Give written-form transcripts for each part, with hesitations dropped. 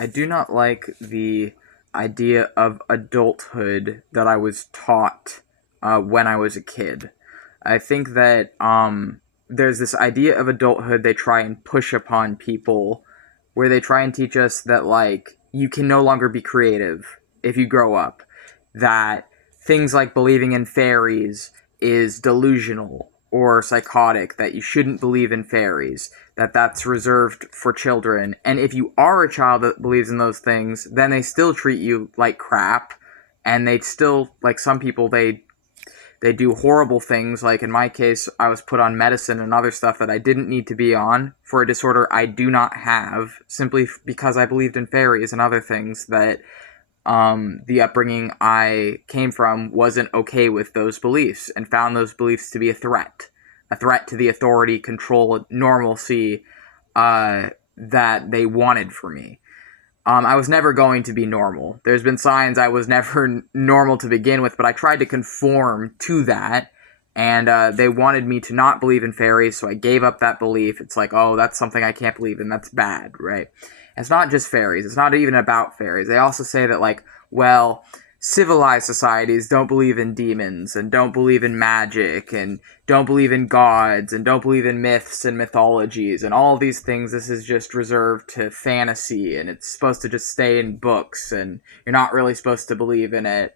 I do not like the idea of adulthood that I was taught when I was a kid. I think that there's this idea of adulthood they try and push upon people where they try and teach us that, like, you can no longer be creative if you grow up, that things like believing in fairies is delusional or psychotic, that you shouldn't believe in fairies, that that's reserved for children. And if you are a child that believes in those things, then they still treat you like crap, and they still, like, some people, they do horrible things. Like in my case, I was put on medicine and other stuff that I didn't need to be on for a disorder I do not have, simply because I believed in fairies and other things that the upbringing I came from wasn't okay with those beliefs and found those beliefs to be a threat to the authority, control, normalcy that they wanted for me. I was never going to be normal. There's been signs I was never normal to begin with, but I tried to conform to that, and they wanted me to not believe in fairies, so I gave up that belief. It's like, oh, that's something I can't believe in, that's bad, right? It's not just fairies. It's not even about fairies. They also say that, like, well, civilized societies don't believe in demons and don't believe in magic and don't believe in gods and don't believe in myths and mythologies and all these things. This is just reserved to fantasy, and it's supposed to just stay in books, and you're not really supposed to believe in it.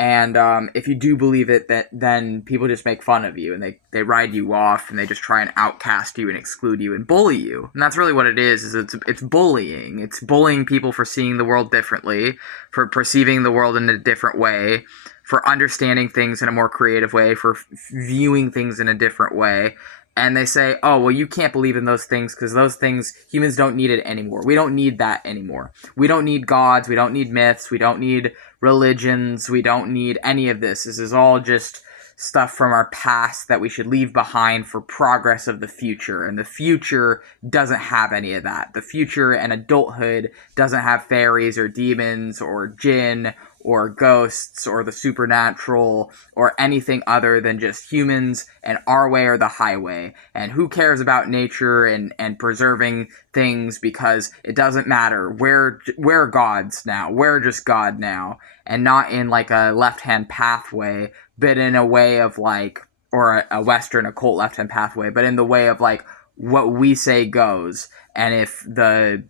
And if you do believe it, then people just make fun of you, and they ride you off, and they just try and outcast you and exclude you and bully you. And that's really what it is it's bullying. It's bullying people for seeing the world differently, for perceiving the world in a different way, for understanding things in a more creative way, for viewing things in a different way. And they say, oh, well, you can't believe in those things because those things, humans don't need it anymore. We don't need that anymore. We don't need gods. We don't need myths. We don't need religions. We don't need any of this. This is all just stuff from our past that we should leave behind for progress of the future. And the future doesn't have any of that. The future and adulthood doesn't have fairies or demons or jinn or ghosts or the supernatural or anything other than just humans and our way or the highway. And who cares about nature and preserving things, because it doesn't matter. We're gods now. We're just God now. And not in like a left-hand pathway, but in a way of like, or a Western occult left-hand pathway, but in the way of like what we say goes. And if the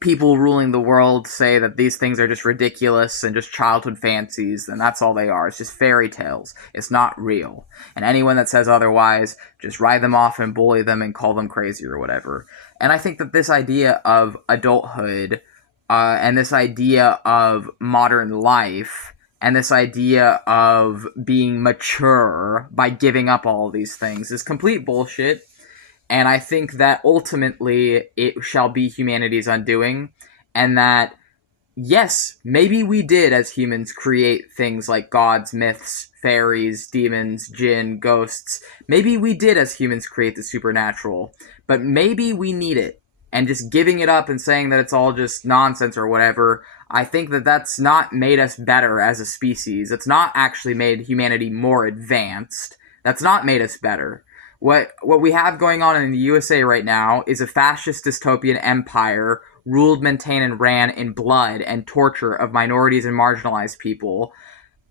people ruling the world say that these things are just ridiculous and just childhood fancies, then that's all they are. It's just fairy tales. It's not real. And anyone that says otherwise, just write them off and bully them and call them crazy or whatever. And I think that this idea of adulthood and this idea of modern life and this idea of being mature by giving up all of these things is complete bullshit. And I think that ultimately it shall be humanity's undoing, and that, yes, maybe we did as humans create things like gods, myths, fairies, demons, jinn, ghosts. Maybe we did as humans create the supernatural, but maybe we need it. And just giving it up and saying that it's all just nonsense or whatever, I think that that's not made us better as a species. It's not actually made humanity more advanced. That's not made us better. What we have going on in the USA right now is a fascist dystopian empire ruled, maintained, and ran in blood and torture of minorities and marginalized people.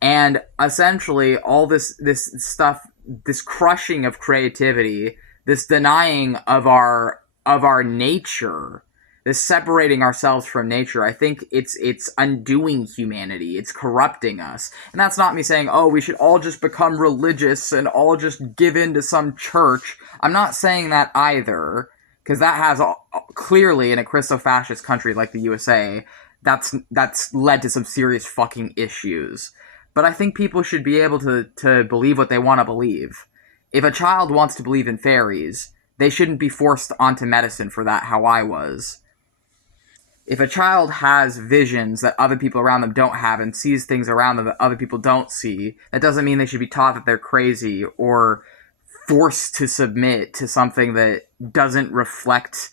And essentially all this stuff, this crushing of creativity, this denying of our nature, this separating ourselves from nature, I think it's undoing humanity. It's corrupting us. And that's not me saying, oh, we should all just become religious and all just give in to some church. I'm not saying that either, because that has clearly, in a Christo-fascist country like the USA, that's led to some serious fucking issues. But I think people should be able to believe what they want to believe. If a child wants to believe in fairies, they shouldn't be forced onto medicine for that, how I was. If a child has visions that other people around them don't have and sees things around them that other people don't see, that doesn't mean they should be taught that they're crazy or forced to submit to something that doesn't reflect,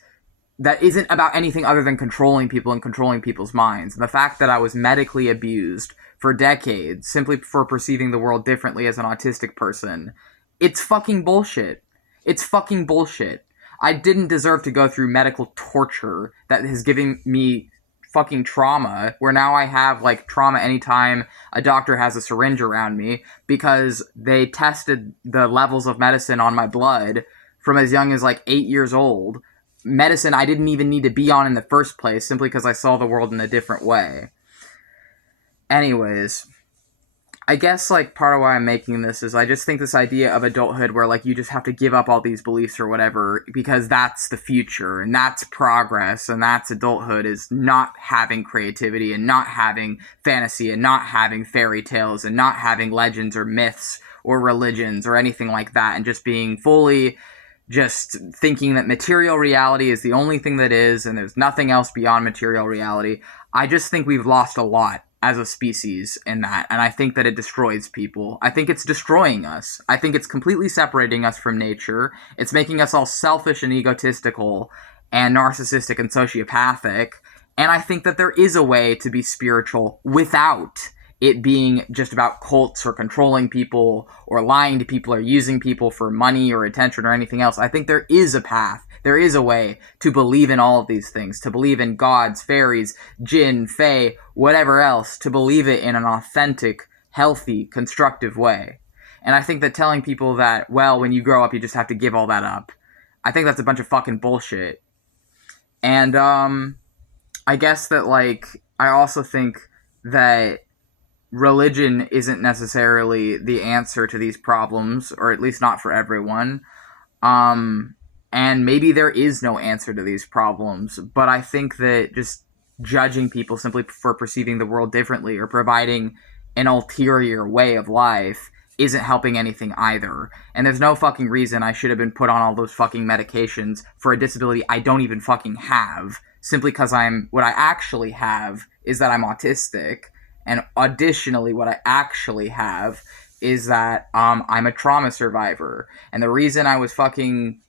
that isn't about anything other than controlling people and controlling people's minds. And the fact that I was medically abused for decades simply for perceiving the world differently as an autistic person, it's fucking bullshit. It's fucking bullshit. I didn't deserve to go through medical torture that has given me fucking trauma, where now I have, like, trauma anytime a doctor has a syringe around me, because they tested the levels of medicine on my blood from as young as, like, 8 years old. Medicine I didn't even need to be on in the first place, simply because I saw the world in a different way. Anyways, I guess, like, part of why I'm making this is I just think this idea of adulthood where, like, you just have to give up all these beliefs or whatever because that's the future and that's progress and that's adulthood, is not having creativity and not having fantasy and not having fairy tales and not having legends or myths or religions or anything like that, and just being fully just thinking that material reality is the only thing that is and there's nothing else beyond material reality. I just think we've lost a lot as a species in that, and I think that it destroys people. I think it's destroying us. I think it's completely separating us from nature. It's making us all selfish and egotistical and narcissistic and sociopathic, and I think that there is a way to be spiritual without it being just about cults or controlling people or lying to people or using people for money or attention or anything else. I think there is a path. There is a way to believe in all of these things, to believe in gods, fairies, jinn, fae, whatever else, to believe it in an authentic, healthy, constructive way. And I think that telling people that, well, when you grow up, you just have to give all that up, I think that's a bunch of fucking bullshit. And, I guess that, like, I also think that religion isn't necessarily the answer to these problems, or at least not for everyone. And maybe there is no answer to these problems, but I think that just judging people simply for perceiving the world differently or providing an ulterior way of life isn't helping anything either. And there's no fucking reason I should have been put on all those fucking medications for a disability I don't even fucking have, simply because what I actually have is that I'm autistic. And additionally, what I actually have is that I'm a trauma survivor. And the reason I was fucking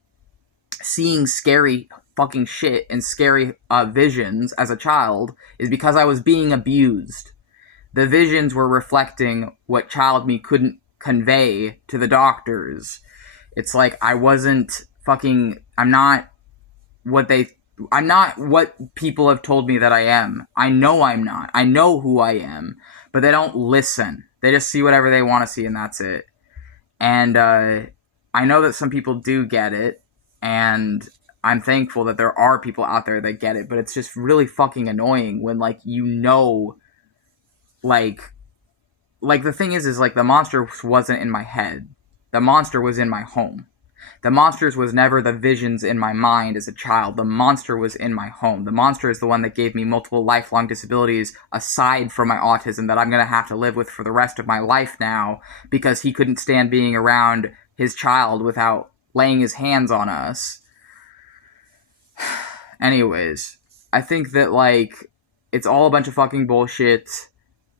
seeing scary fucking shit and scary visions as a child is because I was being abused. The visions were reflecting what child me couldn't convey to the doctors. It's like I'm not what people have told me that I am. I know I'm not. I know who I am. But they don't listen. They just see whatever they want to see, and that's it. And I know that some people do get it, and I'm thankful that there are people out there that get it, but it's just really fucking annoying when, like, like the thing is like, the monster wasn't in my head. The monster was in my home. The monsters was never the visions in my mind as a child. The monster was in my home. The monster is the one that gave me multiple lifelong disabilities aside from my autism that I'm going to have to live with for the rest of my life now because he couldn't stand being around his child without laying his hands on us. Anyways, I think that, like, it's all a bunch of fucking bullshit.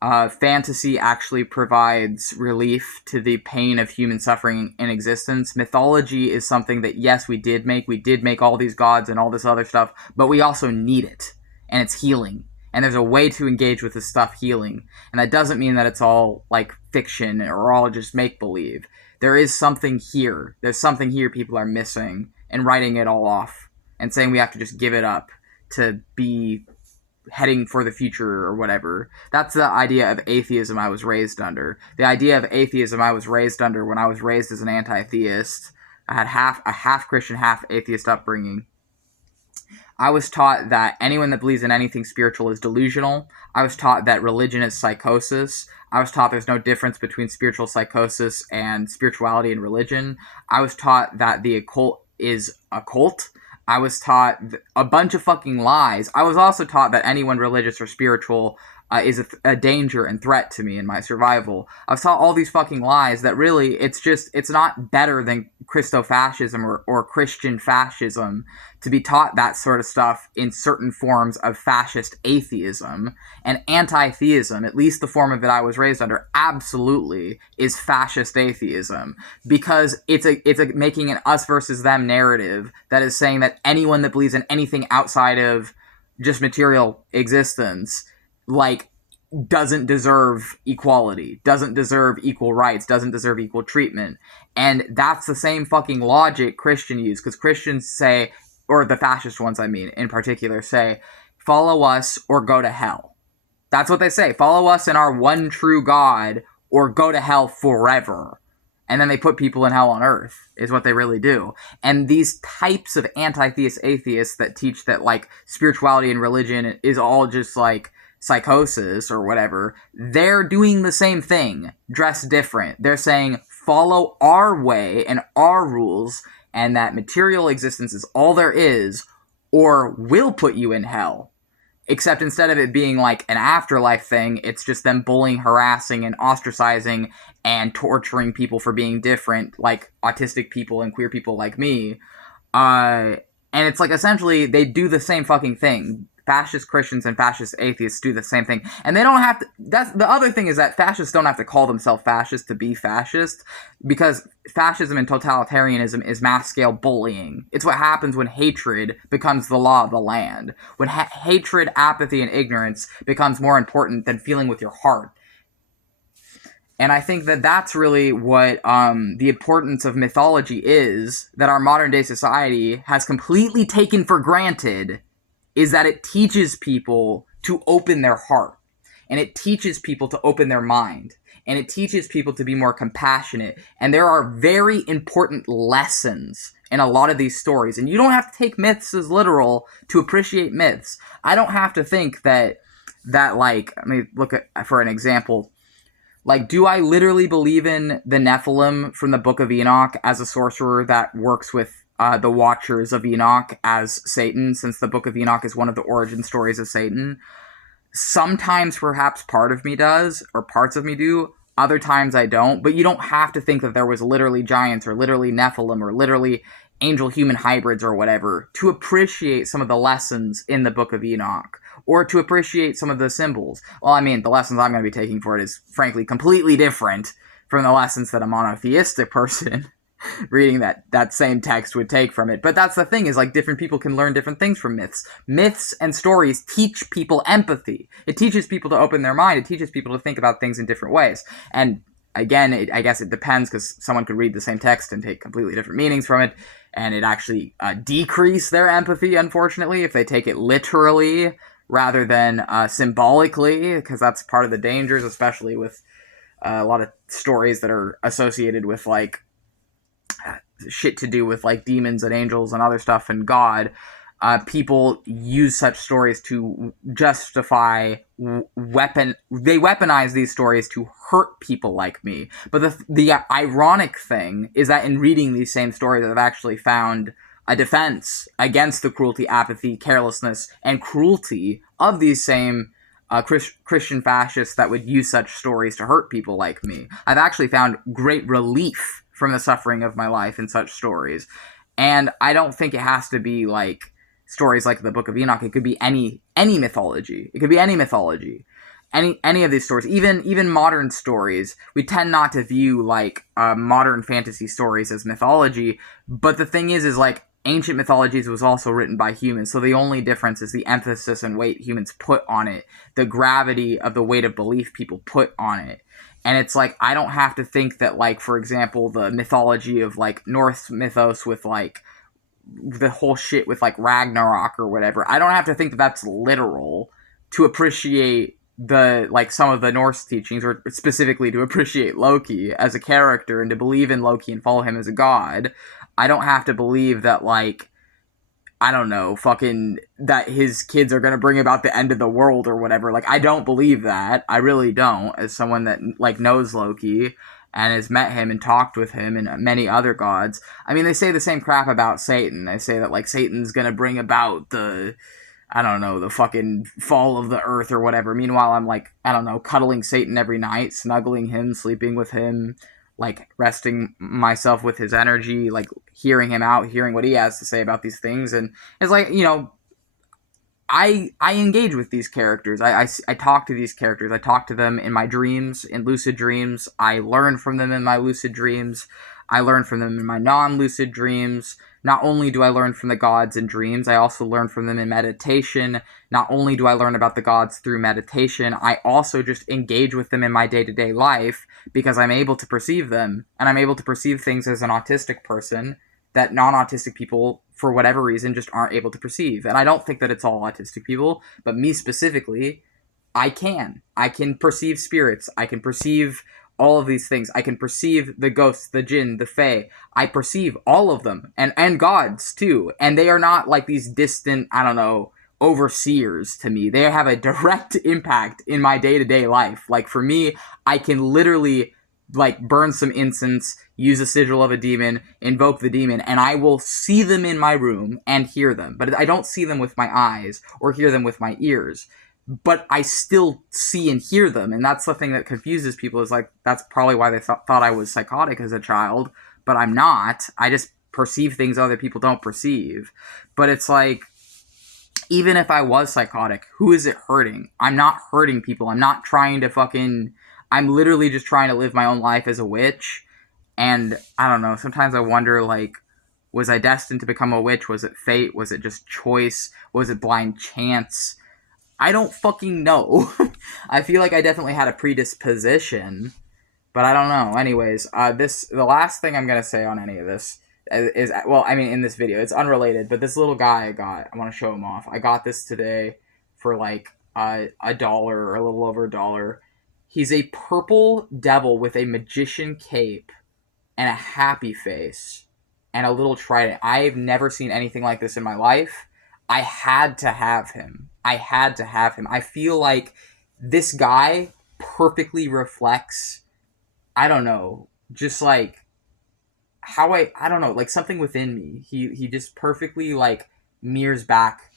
Fantasy actually provides relief to the pain of human suffering in existence. Mythology is something that, yes, we did make all these gods and all this other stuff, but we also need it, and it's healing, and there's a way to engage with this stuff healing, and that doesn't mean that it's all, like, fiction or all just make-believe. There is something here. There's something here people are missing, and writing it all off, and saying we have to just give it up to be heading for the future or whatever. That's the idea of atheism I was raised under. The idea of atheism I was raised under when I was raised as an anti-theist. I had a half Christian, half atheist upbringing. I was taught that anyone that believes in anything spiritual is delusional. I was taught that religion is psychosis. I was taught there's no difference between spiritual psychosis and spirituality and religion. I was taught that the occult is a cult. I was taught a bunch of fucking lies. I was also taught that anyone religious or spiritual is a danger and threat to me in my survival. I was taught all these fucking lies that really, it's not better than Christofascism or Christian fascism to be taught that sort of stuff in certain forms of fascist atheism. And anti-theism, at least the form of it I was raised under, absolutely is fascist atheism, because it's a making an us versus them narrative that is saying that anyone that believes in anything outside of just material existence, like, doesn't deserve equality, doesn't deserve equal rights, doesn't deserve equal treatment. And that's the same fucking logic Christians use, because Christians say, or the fascist ones, I mean, in particular, say, follow us or go to hell. That's what they say. Follow us and our one true God or go to hell forever. And then they put people in hell on earth, is what they really do. And these types of anti-theist atheists that teach that, like, spirituality and religion is all just, like, psychosis or whatever, they're doing the same thing, dressed different. They're saying, follow our way and our rules, and that material existence is all there is, or we'll put you in hell. Except instead of it being like an afterlife thing, it's just them bullying, harassing, and ostracizing and torturing people for being different, like autistic people and queer people like me. And it's like essentially they do the same fucking thing. Fascist Christians and fascist atheists do the same thing. And they don't have to... That's the other thing, is that fascists don't have to call themselves fascists to be fascist, because fascism and totalitarianism is mass-scale bullying. It's what happens when hatred becomes the law of the land. When hatred, apathy, and ignorance becomes more important than feeling with your heart. And I think that that's really what the importance of mythology is, that our modern-day society has completely taken for granted, is that it teaches people to open their heart, and it teaches people to open their mind, and it teaches people to be more compassionate. And there are very important lessons in a lot of these stories, and you don't have to take myths as literal to appreciate myths. I don't have to think that like, I mean, look at, for an example, like, do I literally believe in the Nephilim from the Book of Enoch as a sorcerer that works with the Watchers of Enoch as Satan, since the Book of Enoch is one of the origin stories of Satan? Sometimes perhaps part of me does, or parts of me do. Other times I don't. But you don't have to think that there was literally giants or literally Nephilim or literally angel-human hybrids or whatever to appreciate some of the lessons in the Book of Enoch, or to appreciate some of the symbols. Well, I mean, the lessons I'm going to be taking for it is frankly completely different from the lessons that a monotheistic person reading that same text would take from it. But that's the thing, is like different people can learn different things from myths. Myths and stories teach people empathy. It teaches people to open their mind. It teaches people to think about things in different ways. And again, I guess it depends, because someone could read the same text and take completely different meanings from it, and it actually decrease their empathy, unfortunately, if they take it literally rather than symbolically, because that's part of the dangers, especially with a lot of stories that are associated with, like, shit to do with, like, demons and angels and other stuff and God. People use such stories to justify they weaponize these stories to hurt people like me. But the ironic thing is that in reading these same stories, I've actually found a defense against the cruelty, apathy, carelessness, and cruelty of these same Christian fascists that would use such stories to hurt people like me. I've actually found great relief from the suffering of my life in such stories. And I don't think it has to be like stories like the Book of Enoch. It could be any mythology. It could be any mythology. Any of these stories, even modern stories. We tend not to view like modern fantasy stories as mythology, but the thing is like ancient mythologies was also written by humans, so the only difference is the emphasis and weight humans put on it, the gravity of the weight of belief people put on it. And it's like, I don't have to think that, like, for example, the mythology of, like, Norse mythos with, like, the whole shit with, like, Ragnarok or whatever, I don't have to think that that's literal to appreciate some of the Norse teachings, or specifically to appreciate Loki as a character and to believe in Loki and follow him as a god. I don't have to believe that, like, I don't know, fucking, that his kids are gonna bring about the end of the world or whatever. Like, I don't believe that. I really don't, as someone that, like, knows Loki and has met him and talked with him and many other gods. I mean, they say the same crap about Satan. They say that, like, Satan's gonna bring about the fucking fall of the earth or whatever. Meanwhile, I'm, like, I don't know, cuddling Satan every night, snuggling him, sleeping with him, like, resting myself with his energy, like, hearing him out, hearing what he has to say about these things. And it's like, you know, I engage with these characters. I talk to these characters. I talk to them in my dreams, in lucid dreams. I learn from them in my lucid dreams. I learn from them in my non-lucid dreams. Not only do I learn from the gods in dreams, I also learn from them in meditation. Not only do I learn about the gods through meditation, I also just engage with them in my day-to-day life because I'm able to perceive them. And I'm able to perceive things as an autistic person that non-autistic people for whatever reason, just aren't able to perceive. And I don't think that it's all autistic people, but me specifically, I can. I can perceive spirits. I can perceive all of these things. I can perceive the ghosts, the jinn, the fae. I perceive all of them, and gods too. And they are not like these distant, I don't know, overseers to me. They have a direct impact in my day-to-day life. Like for me, I can literally like burn some incense, use a sigil of a demon, invoke the demon, and I will see them in my room and hear them. But I don't see them with my eyes or hear them with my ears. But I still see and hear them, and that's the thing that confuses people. Is like that's probably why they thought I was psychotic as a child, but I'm not. I just perceive things other people don't perceive. But it's like, even if I was psychotic, who is it hurting? I'm not hurting people. I'm not trying to fucking. I'm literally just trying to live my own life as a witch. And I don't know. Sometimes I wonder, like, was I destined to become a witch? Was it fate? Was it just choice? Was it blind chance? I don't fucking know. I feel like I definitely had a predisposition, but I don't know. Anyways, the last thing I'm gonna say on any of this is, well, I mean, in this video, it's unrelated, but this little guy I want to show him off. I got this today for like $1 or a little over $1. He's a purple devil with a magician cape and a happy face and a little trident. I've never seen anything like this in my life. I had to have him. I feel like this guy perfectly reflects, I don't know, just like how I don't know, like something within me. He just perfectly like mirrors back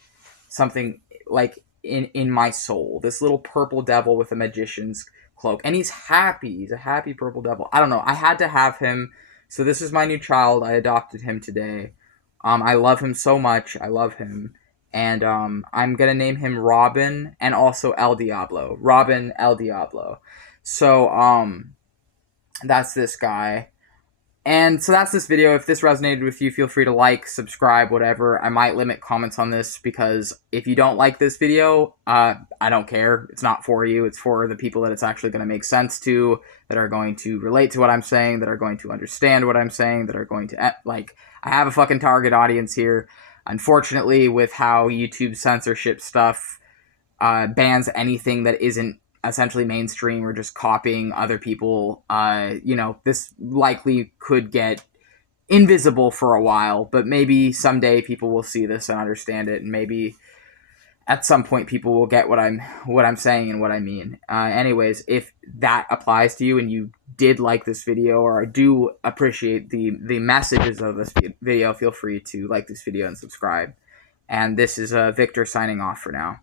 something like in my soul. This little purple devil with a magician's cloak. And he's happy. He's a happy purple devil. I don't know. I had to have him. So this is my new child. I adopted him today. I love him so much. I love him. And I'm going to name him Robin and also El Diablo. Robin El Diablo. So that's this guy. And so that's this video. If this resonated with you, feel free to like, subscribe, whatever. I might limit comments on this because if you don't like this video, I don't care. It's not for you. It's for the people that it's actually going to make sense to, that are going to relate to what I'm saying, that are going to understand what I'm saying, that are going to, like, I have a fucking target audience here. Unfortunately, with how YouTube censorship stuff bans anything that isn't essentially mainstream or just copying other people, this likely could get invisible for a while, but maybe someday people will see this and understand it, and maybe at some point people will get what I'm saying and what I mean. Anyways, if that applies to you and you did like this video, or I do appreciate the messages of this video, feel free to like this video and subscribe. And this is Victor signing off for now.